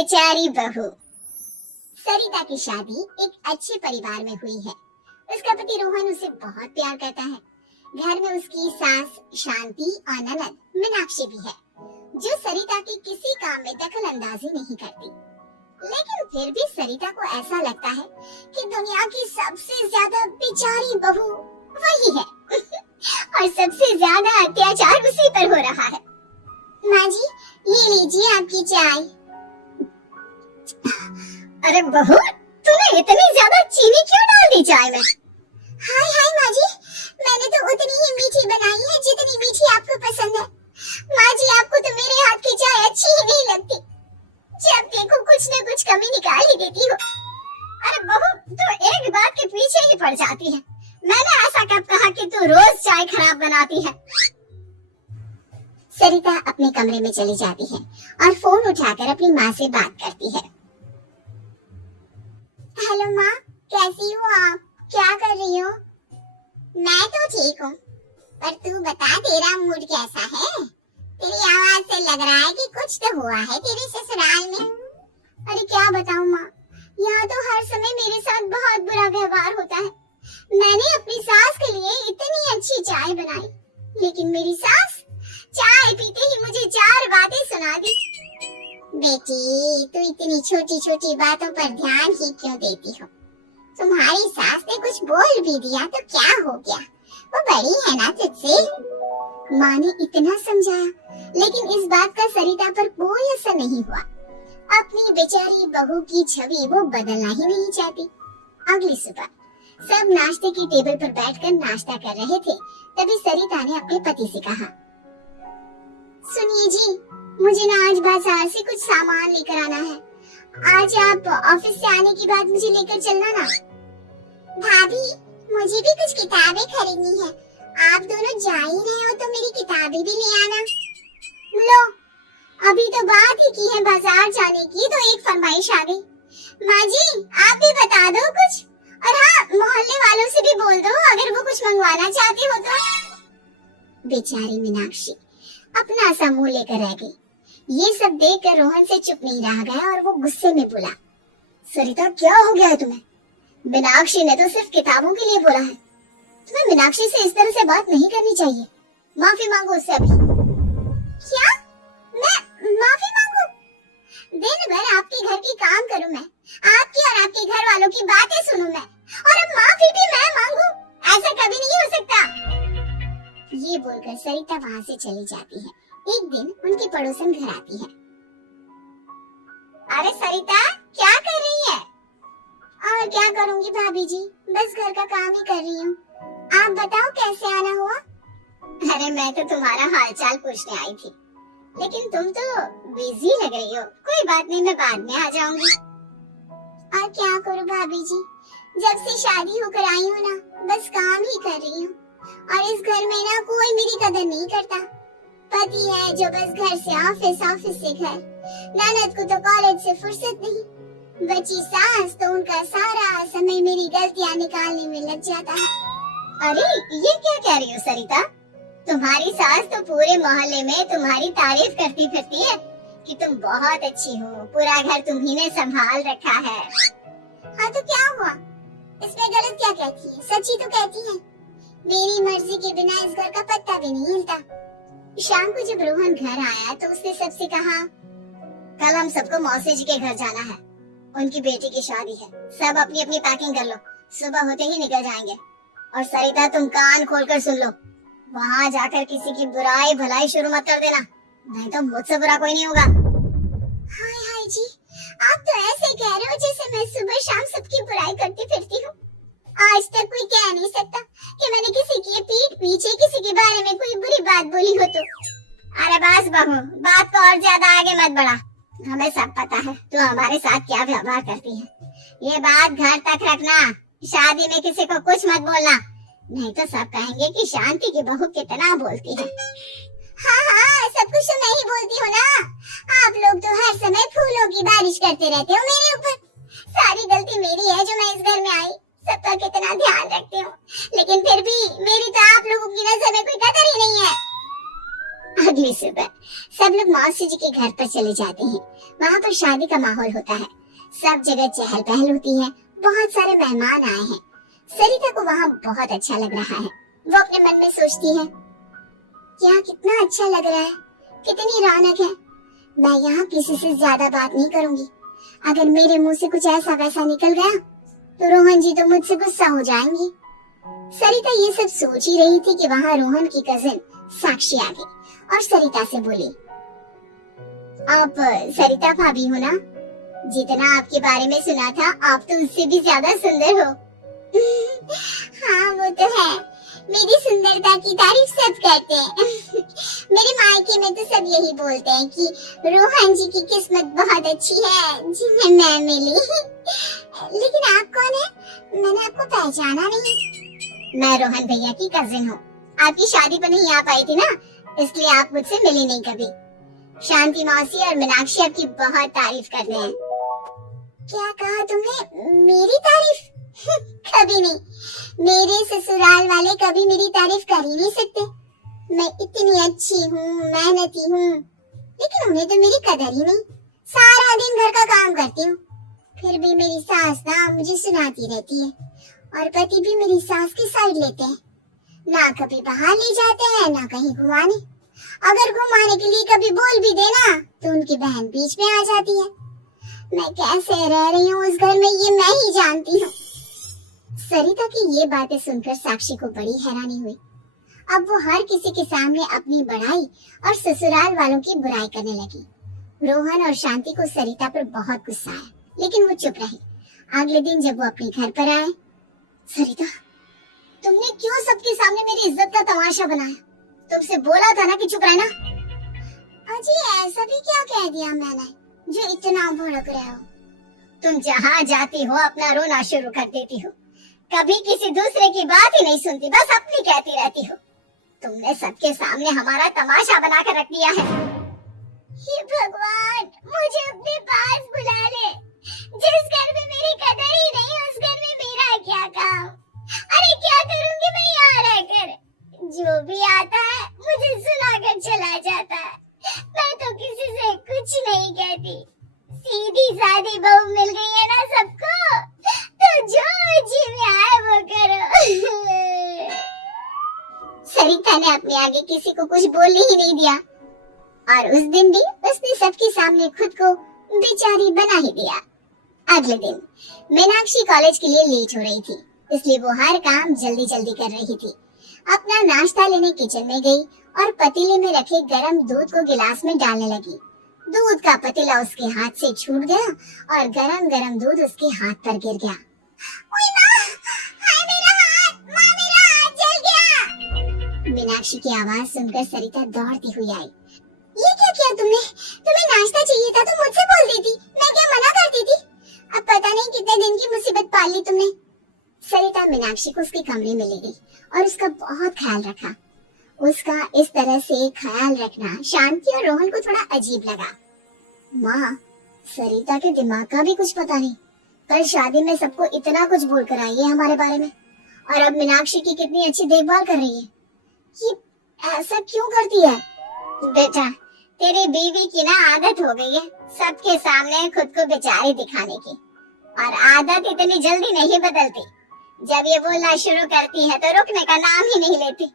बेचारी बहू। सरिता की शादी एक अच्छे परिवार में हुई है। उसका पति रोहन उसे बहुत प्यार करता है। घर में उसकी सास शांति और ननद मीनाक्षी भी है, जो सरिता की किसी काम में दखल अंदाजी नहीं करती। लेकिन फिर भी सरिता को ऐसा लगता है कि दुनिया की सबसे ज्यादा बेचारी बहू वही है और सबसे ज्यादा अत्याचार उसी पर हो रहा है। माँ जी, ये लीजिए आपकी चाय। अरे बहू, तूने इतनी ज्यादा चीनी क्यों डाल दी चाय में? हाय हाय माँ जी, मैंने तो उतनी ही मीठी बनाई है जितनी मीठी आपको पसंद है। माँ जी, आपको तो मेरे हाथ की चाय अच्छी ही नहीं लगती। जब देखो कुछ न कुछ कमी निकाल ही देती हो। अरे बहू, तू एक बात के पीछे ही पड़ जाती है। मैंने ऐसा कब कहा कि तू रोज चाय खराब बनाती है? सरिता अपने कमरे में चली जाती है और फोन उठाकर अपनी माँ से बात करती है। हेलो माँ, कैसी हो आप? क्या कर रही हो? मैं तो ठीक हूँ, पर तू बता तेरा मूड कैसा है? तेरी आवाज से लग रहा है कि कुछ तो हुआ है तेरे ससुराल में। अरे क्या बताऊँ माँ, यहाँ तो हर समय मेरे साथ बहुत बुरा व्यवहार होता है। मैंने अपनी सास के लिए इतनी अच्छी चाय बनाई, लेकिन मेरी सास चाय पीते ही मुझे 4 बातें सुना दी। बेटी, तू इतनी छोटी छोटी बातों पर ध्यान ही क्यों देती हो? तुम्हारी सास ने कुछ बोल भी दिया तो क्या हो गया, वो बड़ी है ना तुझसे। माँ ने इतना समझाया, लेकिन इस बात का सरिता पर कोई असर नहीं हुआ। अपनी बेचारी बहू की छवि वो बदलना ही नहीं चाहती। अगली सुबह सब नाश्ते की टेबल पर बैठकर नाश्ता कर रहे थे, तभी सरिता ने अपने पति से कहा, सुनिए जी, मुझे ना आज बाजार से कुछ सामान लेकर आना है। आज आप ऑफिस से आने के बाद मुझे लेकर चलना ना। भाभी, मुझे भी कुछ किताबें खरीदनी है। आप दोनों जा ही रहे हो तो मेरी किताबें भी ले आना। लो, अभी तो बात ही की है बाजार जाने की, तो एक फरमाइश आ गई। माँ जी, आप भी बता दो कुछ, और हाँ, मोहल्ले वालों से भी बोल दो अगर वो कुछ मंगवाना चाहते हो तो। बेचारी मीनाक्षी अपना सा मुंह लेकर रह गई। ये सब देखकर रोहन से चुप नहीं रह गया और वो गुस्से में बोला, सरिता क्या हो गया है तुम्हें? मीनाक्षी ने तो सिर्फ किताबों के लिए बोला है। तुम्हें मीनाक्षी से इस तरह से बात नहीं करनी चाहिए। माफी मांगो उससे अभी। क्या? मैं माफी मांगू? दिन भर आपके घर की काम करूं मैं, आपकी और आपके घर वालों की बातें सुनूं मैं, और अब माफी भी मैं मांगू? ऐसा कभी नहीं हो सकता। ये बोलकर सरिता वहाँ से चली जाती है। एक दिन उनकी पड़ोसन घर आती है। अरे सरिता, क्या कर रही है? और क्या करूँगी भाभी जी, बस घर का काम ही कर रही हूँ। आप बताओ कैसे आना हुआ? अरे मैं तो तुम्हारा हालचाल पूछने आई थी, लेकिन तुम तो बिजी लग रही हो। कोई बात नहीं, मैं बाद में आ जाऊंगी। और क्या करूँ भाभी जी, जब से शादी होकर आई हूँ ना, बस काम ही कर रही हूँ, और इस घर में ना कोई मेरी कदर नहीं करता। पति है जो बस घर से ऑफिस, ऑफिस से घर। ननद को तो कॉलेज से फुर्सत नहीं। बची सास तो उनका सारा समय मेरी गलतियाँ निकालने में लग जाता है। अरे ये क्या कह रही हो सरिता? तुम्हारी सास तो पूरे मोहल्ले में तुम्हारी तारीफ करती फिरती है कि तुम बहुत अच्छी हो, पूरा घर तुम्ही ने संभाल रखा है। हाँ तो क्या हुआ, इसमें गलत क्या कहती है? सच्ची तो कहती है। मेरी मर्जी के बिना इस घर का पत्ता भी नहीं हिलता। शाम को जब रोहन घर आया तो उसने सबसे कहा, कल हम सबको मौसी जी के घर जाना है, उनकी बेटी की शादी है। सब अपनी अपनी पैकिंग कर लो, सुबह होते ही निकल जाएंगे। और सरिता, तुम कान खोलकर सुन लो, वहाँ जाकर किसी की बुराई भलाई शुरू मत कर देना, नहीं तो मुझसे बुरा कोई नहीं होगा। हाय हाय जी, आप तो ऐसे कह रहे हो जैसे मैं सुबह शाम सबकी बुराई करती फिरती हूँ। आज तक कोई कह नहीं सकता कि मैंने किसी की पीठ पीछे किसी के बारे में कोई बुरी बात बोली हो तो। अरे बस बहू, बात को और ज्यादा आगे मत बढ़ा। हमें सब पता है तू हमारे साथ क्या व्यवहार करती है। ये बात घर तक रखना, शादी में किसी को कुछ मत बोलना, नहीं तो सब कहेंगे कि शांति की बहू कितना बोलती है। हाँ हाँ, सब कुछ तो मैं ही बोलती हूँ ना। आप लोग तो हर समय फूलों की बारिश करते रहते हो मेरे ऊपर। सारी गलती मेरी है जो मैं इस घर में आई, सबका कितना ध्यान रखती हूँ, लेकिन फिर भी मेरी तो आप लोगों की नजर में कोई कदर ही नहीं है। अगली सुबह सब लोग मौसी जी के घर पर चले जाते हैं। वहाँ पर और शादी का माहौल होता है। सब जगह चहल पहल होती है, बहुत सारे मेहमान आए हैं। सरिता को वहाँ बहुत अच्छा लग रहा है। वो अपने मन में सोचती है, क्या कितना अच्छा लग रहा है, कितनी रौनक है। मैं यहाँ किसी से ज्यादा बात नहीं करूंगी। अगर मेरे मुंह से कुछ ऐसा वैसा निकल गया तो रोहन जी तो मुझसे गुस्सा हो जाएंगी। सरिता ये सब सोच ही रही थी कि वहाँ रोहन की कजिन साक्षी आ गई और सरिता से बोली, आप सरिता भाभी हो ना? जितना आपके बारे में सुना था, आप तो उससे भी ज्यादा सुंदर हो। हाँ वो तो है, मेरी सुंदरता की तारीफ सब करते हैं। मेरे मायके में तो सब यही बोलते हैं कि रोहन जी की किस्मत बहुत अच्छी है जिन्हें मैं मिली। लेकिन आप कौन है? मैंने आपको पहचाना नहीं। मैं रोहन भैया की कजिन हूँ। आपकी शादी पर नहीं आ पाई थी ना, इसलिए आप मुझसे मिले नहीं कभी। शांति मौसी और मीनाक्षी आपकी बहुत तारीफ करते हैं। क्या कहा तुमने? मेरी तारीफ? कभी नहीं। मेरे ससुराल वाले कभी मेरी तारीफ कर ही नहीं सकते। मैं इतनी अच्छी हूँ, मेहनती हूँ, लेकिन उन्हें तो मेरी कदर ही नहीं। सारा दिन घर का काम करती हूँ, फिर भी मेरी सास ना मुझे सुनाती रहती है और पति भी मेरी सास की साइड लेते हैं। ना कभी बाहर ले जाते हैं, ना कहीं घुमाने। अगर घुमाने के लिए कभी बोल भी देना तो उनकी बहन बीच में आ जाती है। मैं कैसे रह रही हूँ उस घर में, ये मैं ही जानती हूँ। सरिता की ये बातें सुनकर साक्षी को बड़ी हैरानी हुई। अब वो हर किसी के सामने अपनी बड़ाई और ससुराल वालों की बुराई करने लगी। रोहन और शांति को सरिता पर बहुत गुस्सा आया, लेकिन वो चुप रही। अगले दिन जब वो अपने घर पर आए, सरिता, तुमने क्यों सबके सामने मेरी इज्जत का तमाशा बनाया? तुमसे बोला था ना कि चुप रहना। अजी ऐसा भी क्या कह दिया मैंने जो इतना भड़क रहे हो? तुम जहाँ जाती हो अपना रोना शुरू कर देती हो, कभी किसी दूसरे की बात ही नहीं सुनती, बस अपनी कहती रहती हो। तुमने सबके सामने हमारा तमाशा बनाकर रख दिया है। हे भगवान, मुझे अपने पास बुला ले। जिस घर में मेरी कदर ही नहीं, उस घर में मेरा क्या काम? अरे क्या करूंगी मैं यहाँ रहकर? जो भी आता है मुझे सुनाकर चला जाता है। मैं तो किसी से कुछ नहीं कहती। सीधी सादी बहू मिल गई है ना सबको, तो जो जी में आए वो करो। सरिता ने अपने आगे किसी को कुछ बोलने ही नहीं दिया और उस दिन भी उसने सबके सामने खुद को बेचारी बना ही दिया। अगले दिन मीनाक्षी कॉलेज के लिए लेट हो रही थी, इसलिए वो हर काम जल्दी जल्दी कर रही थी। अपना नाश्ता लेने किचन में गई और पतीले में रखे गरम दूध को गिलास में डालने लगी। दूध का पतीला उसके हाथ से छूट गया और गरम गरम दूध उसके हाथ पर गिर गया। ओए माँ, हाय मेरा हाथ, माँ मेरा हाथ जल गया। मीनाक्षी की आवाज सुनकर सरिता दौड़ती हुई आई। ये क्या किया तुमने? तुम्हें नाश्ता चाहिए था तो मुझसे बोल देती, मैं क्या मना करती थी? अब पता नहीं कितने दिन की मुसीबत पाल ली तुमने। सरिता मीनाक्षी को उसके कमरे में ले गई और उसका बहुत ख्याल रखा। उसका इस तरह से ख्याल रखना शांति और रोहन को थोड़ा अजीब लगा। माँ, सरिता के दिमाग का भी कुछ पता नहीं। कल शादी में सबको इतना कुछ बोल कर आई है हमारे बारे में, और अब मीनाक्षी की कितनी अच्छी देखभाल कर रही है। ये ऐसा क्यों करती है? बेटा, तेरी बीवी की ना आदत हो गई है सबके सामने खुद को बेचारी दिखाने की, और आदत इतनी जल्दी नहीं बदलती। जब ये बोलना शुरू करती है तो रुकने का नाम ही नहीं लेती,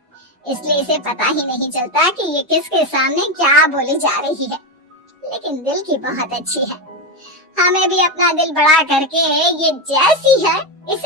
इसलिए इसे पता ही नहीं चलता कि ये किसके सामने क्या बोली जा रही है। लेकिन दिल की बहुत अच्छी है। हमें भी अपना दिल बड़ा करके ये जैसी है इसे